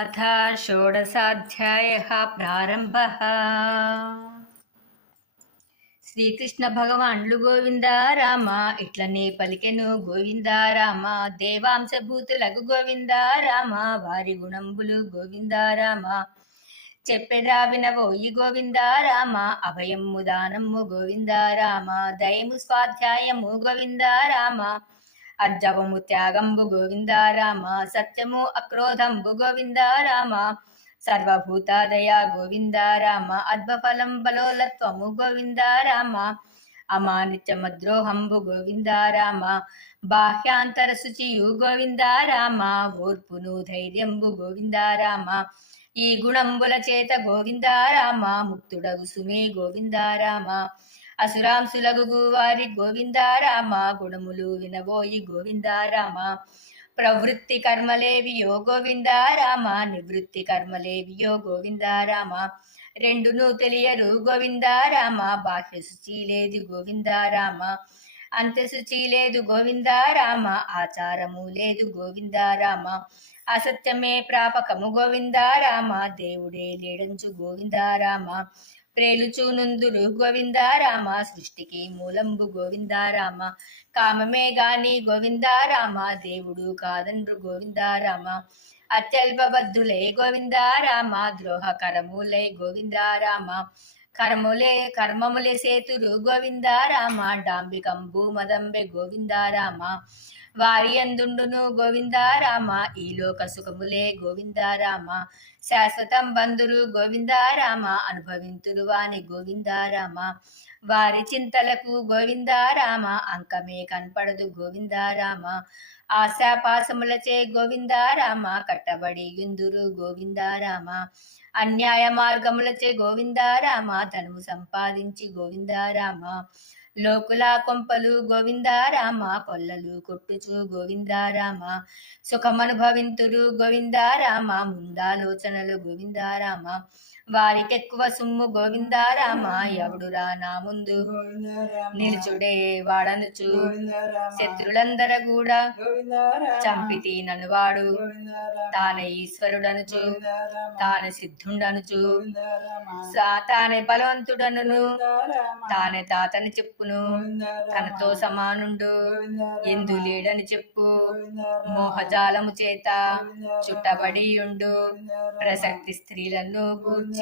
अथ षोडशाध्यायः प्रारम्भः। శ్రీకృష్ణ భగవాన్లు గోవింద రామ ఇట్లనే పలికెను గోవింద రామ. దేవాంశభూతులకు గోవింద రామ, వారి గుణంబులు గోవింద రామ. చెప్పెదా వినవోయి గోవింద రామ, అభయము దానము గోవింద రామ. దయము స్వాధ్యాయము గోవింద రామ, అర్జవము త్యాగంబు గోవింద రామ. సత్యము అక్రోధంబు గోవింద రామ, సర్వభూతాదయ గోవింద రామ. అద్భఫలం బలోలత్వము గోవింద రామ, అమానిత్యమద్రోహంబు గోవింద రామ. బాహ్యాంతర శుచియు గోవింద రామ, ఓర్పును ధైర్యంబు గోవింద రామ. ఈ గుణంబుల చేత గోవింద రామ, ముక్తుడగు సుమే గోవింద రామ. అసురాంశులగు వారి గోవింద రామ, గుణములు వినవోయి గోవింద రామ. ప్రవృత్తి కర్మలేవియో గోవింద రామ, నివృత్తి కర్మలేవియో గోవింద రామ. రెండును తెలియరు గోవింద రామ, బాహ్య శుచి లేదు గోవింద రామ, అంత్య శుచి లేదు గోవింద రామ. ఆచారము లేదు గోవింద రామ, అసత్యమే ప్రాపకము గోవింద రామ. దేవుడే లేడంచు గోవింద రామ, ప్రేలుచూనుందురు గోవింద రామ. సృష్టికి మూలంబు గోవింద రామ, కామమే గాని గోవింద రామ. దేవుడు కాదండ్రు గోవింద రామ, అత్యల్పబద్ధులే గోవింద రామ. ద్రోహకరములే గోవింద రామ, కర్మములే సేతురు గోవింద రామ. డాంబికంబు మదంబె గోవింద రామ, వారి అందుండును గోవింద రామ. ఈ లోక సుఖములే గోవింద రామ, శాశ్వతం బంధురు గోవింద రామ. అనుభవింతురు వాని గోవింద రామ, వారి చింతలకు గోవింద రామ. అంకమే కనపడదు గోవింద రామ, ఆశాపాసములచే గోవింద రామ. కట్టబడి యుందురు గోవింద రామ, అన్యాయ మార్గములచే గోవింద రామ. ధనము సంపాదించి గోవింద రామ, లోకుల కొంపలు గోవింద రామ. కొల్లలు కొట్టుచు గోవింద రామ, సుఖమనుభవింతురు గోవింద రామ. ముందాలోచనలు గోవింద రామ, వారికెక్కువ సుమ్ము గోవింద రామ. ఎవడురా నా ముందు నిలుచుడే వాడనుచు, శత్రులందర కూడా చంపితి నన్ను వాడు. తానే ఈశ్వరుడనుచు, తానే సిద్ధుండనుచు, తానే బలవంతుడను, తానే తాతని చెప్పును. తనతో సమానుండు ఎందు లేడని చెప్పు, మోహజాలము చేత చుట్టబడి ఉండు. ప్రసక్తి స్త్రీలను గూర్చి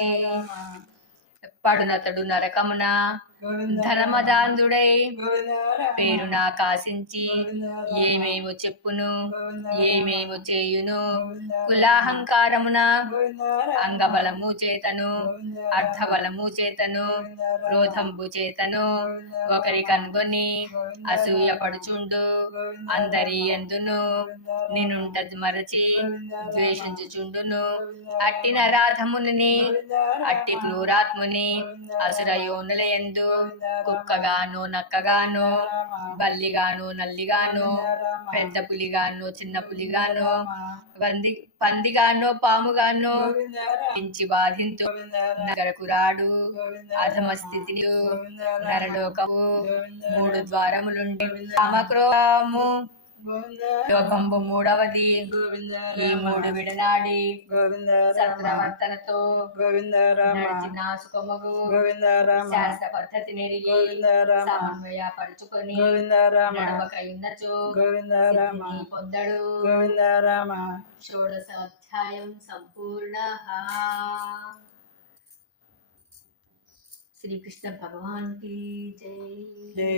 పడునతడు నరకమున, ధనమదాంధుడై పేరు నాకాశించి ఏమేమో చెప్పును, ఏమేమో చేయును. కులాహంకారమున, అంగబలము చేతను, అర్థబలము చేతను, క్రోధంబు చేతను ఒకరి కనుగొని అసూయపడుచుండు. అందరి ఎందును నినుంట మరచి ద్వేషించుచుండును. అట్టి నరాధముని, అట్టి క్రూరాత్ముని అసురయోనుల యందు కుక్కగాను, నక్కగాను, బల్లిగాను, నల్లిగాను, పెద్ద పులిగాను, చిన్న పులిగాను, పందిగాను, పాముగాను పెంచి బాధింతు. నగరకు రాడు అధమ స్థితి నరలోకము. మూడు ద్వారములుండి కామక్రోధము, లోకంబు మూడవది. ఈ మూడు విడనాడి సత్ప్రవర్తనతో నడిచిన సుఖమగు శాస్త్ర పద్ధతి నెరిగి సమన్వయపరుచుకొని నడవకయున్నచో పొందడు. షోడశాధ్యాయం సంపూర్ణః. శ్రీకృష్ణ భగవాన్ की जय.